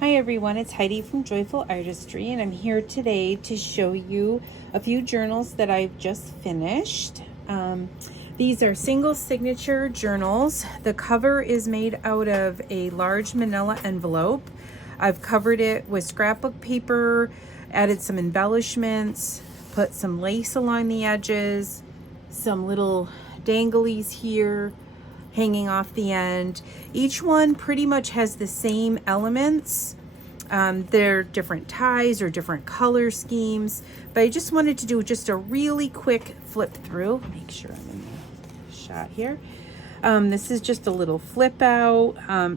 Hi everyone, it's Heidi from Joyful Artistry, and I'm here today to show you a few journals that I've just finished. These are single signature journals. The cover is made out of a large manila envelope. I've covered it with scrapbook paper, added some embellishments, put some lace along the edges, some little danglies here hanging off the end. Each one pretty much has the same elements. They're different ties or different color schemes, but I just wanted to do just a really quick flip through. Make sure I'm in the shot here. This is just a little flip out. Her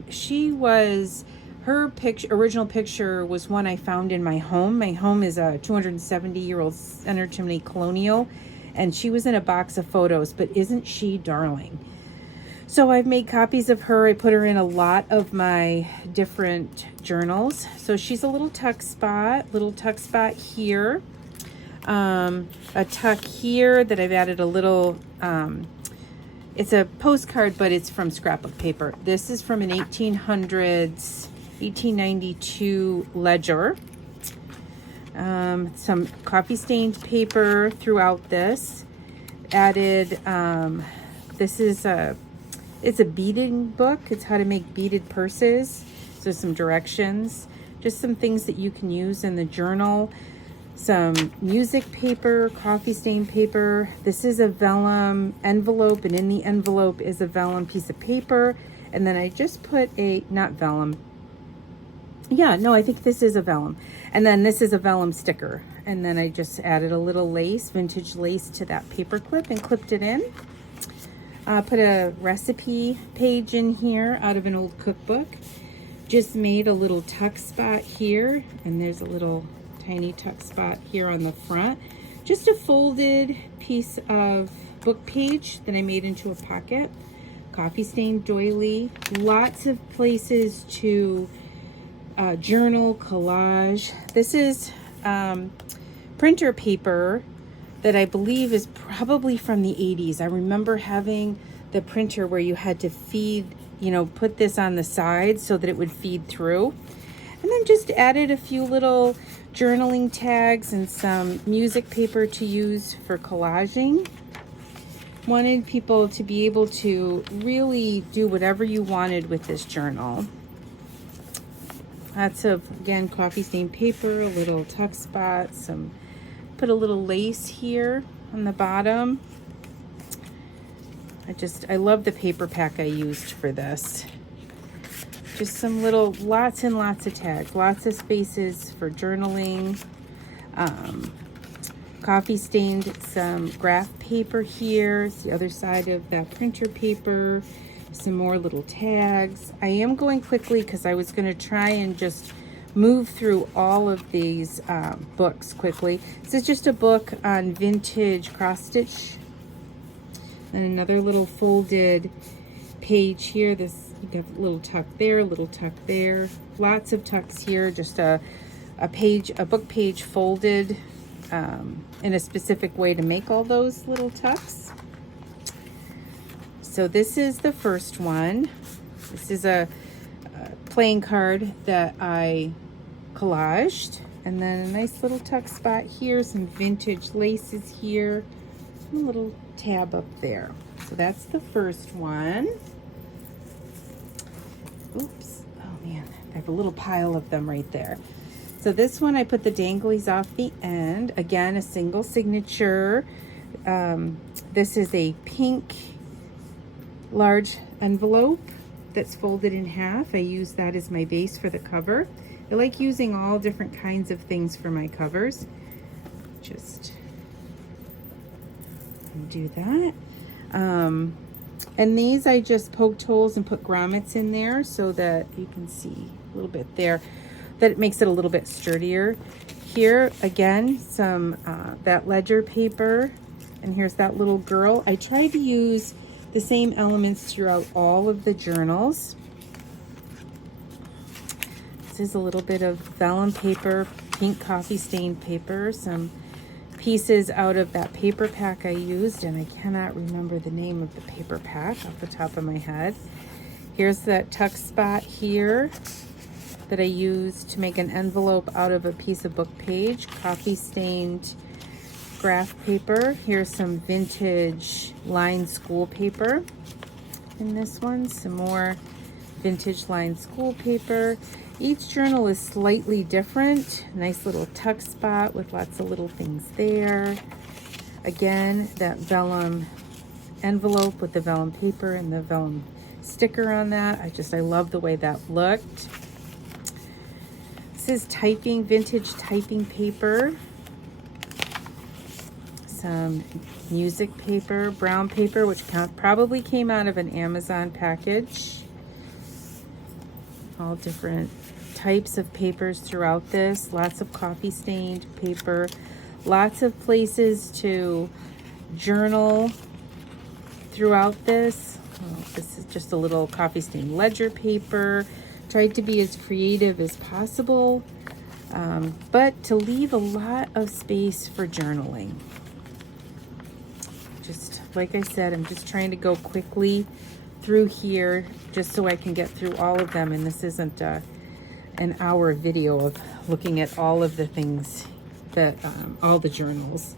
original picture was one I found in my home. My home is a 270-year-old center chimney colonial, and she was in a box of photos, but isn't she darling? So I've made copies of her. I put her in a lot of my different journals. So she's a little tuck spot here. A tuck here that I've added a little, it's a postcard, but it's from scrapbook paper. This is from an 1892 ledger. Some coffee stained paper throughout this. Added, it's a beading book. It's how to make beaded purses. So some directions, just some things that you can use in the journal. Some music paper, coffee stain paper. This is a vellum envelope, and in the envelope is a vellum piece of paper. And then I just put not vellum. Yeah, no, I think this is a vellum. And then this is a vellum sticker. And then I just added a little lace, vintage lace, to that paper clip and clipped it in. Put a recipe page in here out of an old cookbook. Just made a little tuck spot here, and there's a little tiny tuck spot here on the front. Just a folded piece of book page that I made into a pocket. Coffee stained doily. Lots of places to journal, collage. This is printer paper that I believe is probably from the 80s. I remember having the printer where you had to feed, put this on the side so that it would feed through. And then just added a few little journaling tags and some music paper to use for collaging. Wanted people to be able to really do whatever you wanted with this journal. Lots of, again, coffee stained paper, a little tuck spot, put a little lace here on the bottom. I love the paper pack I used for this. Just some lots and lots of tags, lots of spaces for journaling. Coffee stained some graph paper here. It's the other side of that printer paper. Some more little tags. I am going quickly because I was going to try and just move through all of these books quickly. This is just a book on vintage cross stitch, and another little folded page here. This, you have a little tuck there, a little tuck there, lots of tucks here. Just a book page folded in a specific way to make all those little tucks. So this is the first one. This is a playing card that I collaged, and then a nice little tuck spot here, some vintage laces here, and a little tab up there. So that's the first one. Oops, oh man, I have a little pile of them right there. So this one I put the danglies off the end. Again, a single signature. This is a pink large envelope that's folded in half. I use that as my base for the cover. I like using all different kinds of things for my covers. Just do that. And these I just poked holes and put grommets in there so that you can see a little bit there, that it makes it a little bit sturdier. Here again, some that ledger paper, and here's that little girl. I tried to use the same elements throughout all of the journals. This is a little bit of vellum paper, pink coffee stained paper, some pieces out of that paper pack I used, and I cannot remember the name of the paper pack off the top of my head. Here's that tuck spot here. that I used to make an envelope out of a piece of book page, coffee stained graph paper. Here's some vintage lined school paper in this one, some more vintage lined school paper. Each journal is slightly different. Nice little tuck spot with lots of little things there. Again, that vellum envelope with the vellum paper and the vellum sticker on that. I love the way that looked. This is typing, vintage typing paper. Some music paper, brown paper, which probably came out of an Amazon package. All different types of papers throughout this. Lots of coffee stained paper. Lots of places to journal throughout this. Oh, this is just a little coffee stained ledger paper. Tried to be as creative as possible, but to leave a lot of space for journaling. Just like I said, I'm just trying to go quickly through here just so I can get through all of them, and this isn't an hour video of looking at all of the things that all the journals.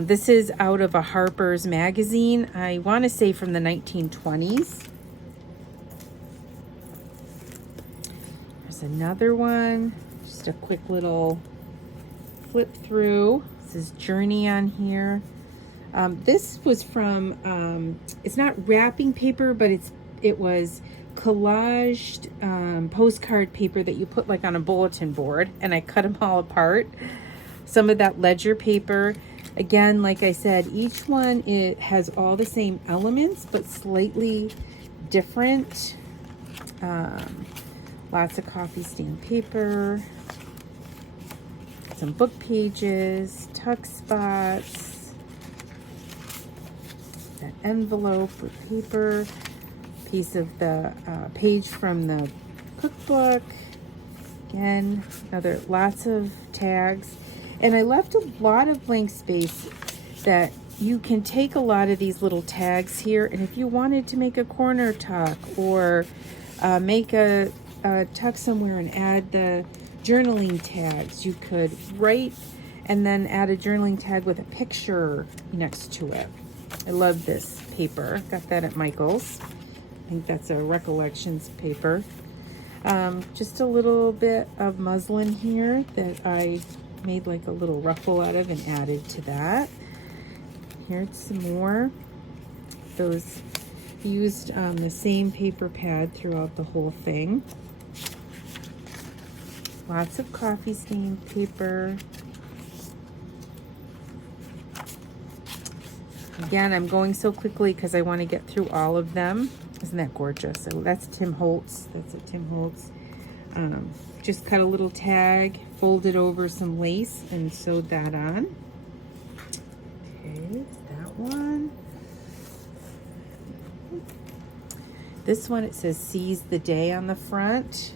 This is out of a Harper's magazine, I want to say from the 1920s. There's another one, just a quick little flip through. This is Journey on here. This was from, it's not wrapping paper, but it was collaged postcard paper that you put like on a bulletin board, and I cut them all apart. Some of that ledger paper. Again, like I said, each one, it has all the same elements, but slightly different. Lots of coffee stained paper. Some book pages, tuck spots. That envelope with paper. Piece of the page from the cookbook. Again, lots of tags. And I left a lot of blank space that you can take a lot of these little tags here, and if you wanted to make a corner tuck or make a tuck somewhere and add the journaling tags, you could write and then add a journaling tag with a picture next to it. I love this paper. Got that at Michael's. I think that's a Recollections paper. Just a little bit of muslin here that I made like a little ruffle out of and added to that. Here's some more. Those used the same paper pad throughout the whole thing. Lots of coffee stain paper. Again, I'm going so quickly because I want to get through all of them. Isn't that gorgeous? So that's Tim Holtz. That's a Tim Holtz. Just cut a little tag, folded over some lace, and sewed that on. Okay, that one. This one, it says "Seize the Day" on the front.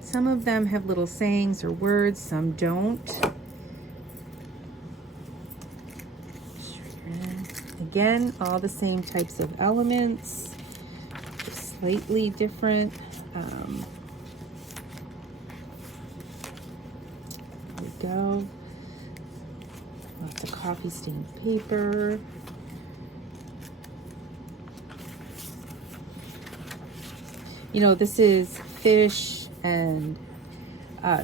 Some of them have little sayings or words, some don't. Again, all the same types of elements, just slightly different. There we go. Lots of coffee stained paper. You know, this is fish and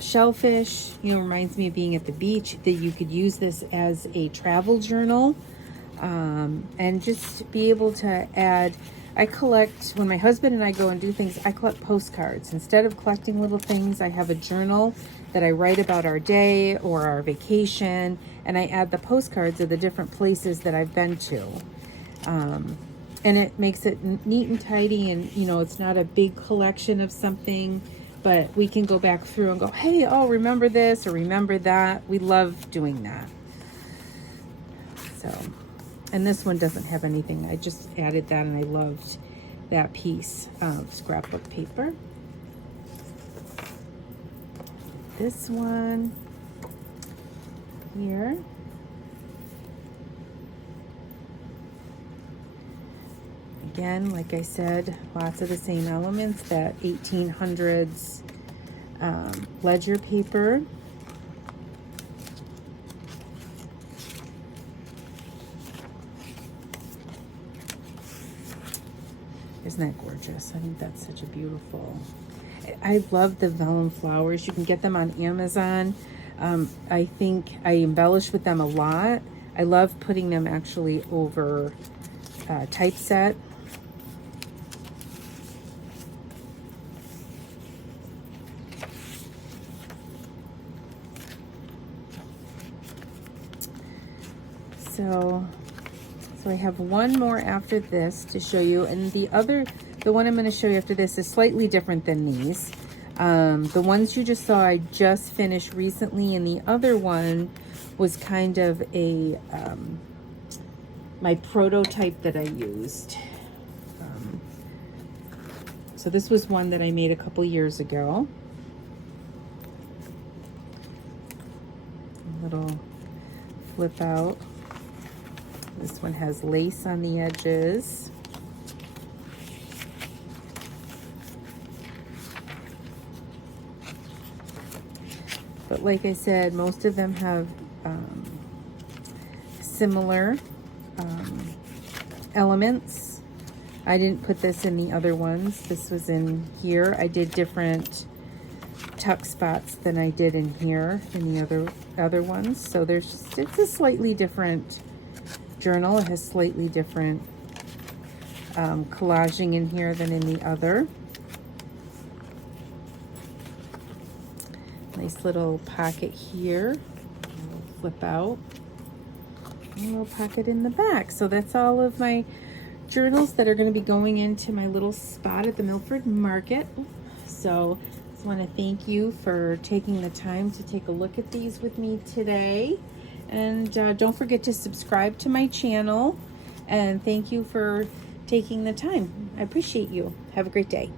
shellfish. You know, reminds me of being at the beach, that you could use this as a travel journal. And just be able to add, I collect, when my husband and I go and do things, I collect postcards. Instead of collecting little things, I have a journal that I write about our day or our vacation, and I add the postcards of the different places that I've been to. And it makes it neat and tidy, and you know, it's not a big collection of something, but we can go back through and go, hey, oh, remember this or remember that. We love doing that. So, and this one doesn't have anything. I just added that, and I loved that piece of scrapbook paper. This one here. again, like I said, lots of the same elements, that 1800s ledger paper. Isn't that gorgeous? I think that's such a beautiful... I love the vellum flowers. You can get them on Amazon. I think I embellish with them a lot. I love putting them actually over typeset. So I have one more after this to show you, and the one I'm going to show you after this is slightly different than these. The ones you just saw, I just finished recently, and the other one was kind of a my prototype that I used. So this was one that I made a couple years ago. A little flip out. This one has lace on the edges. But like I said, most of them have similar elements. I didn't put this in the other ones. This was in here. I did different tuck spots than I did in here in the other ones. So it's a slightly different journal. It has slightly different collaging in here than in the other. Nice little pocket here. Flip out. A little pocket in the back. So that's all of my journals that are going to be going into my little spot at the Milford Market. So I just want to thank you for taking the time to take a look at these with me today. And don't forget to subscribe to my channel. And thank you for taking the time. I appreciate you. Have a great day.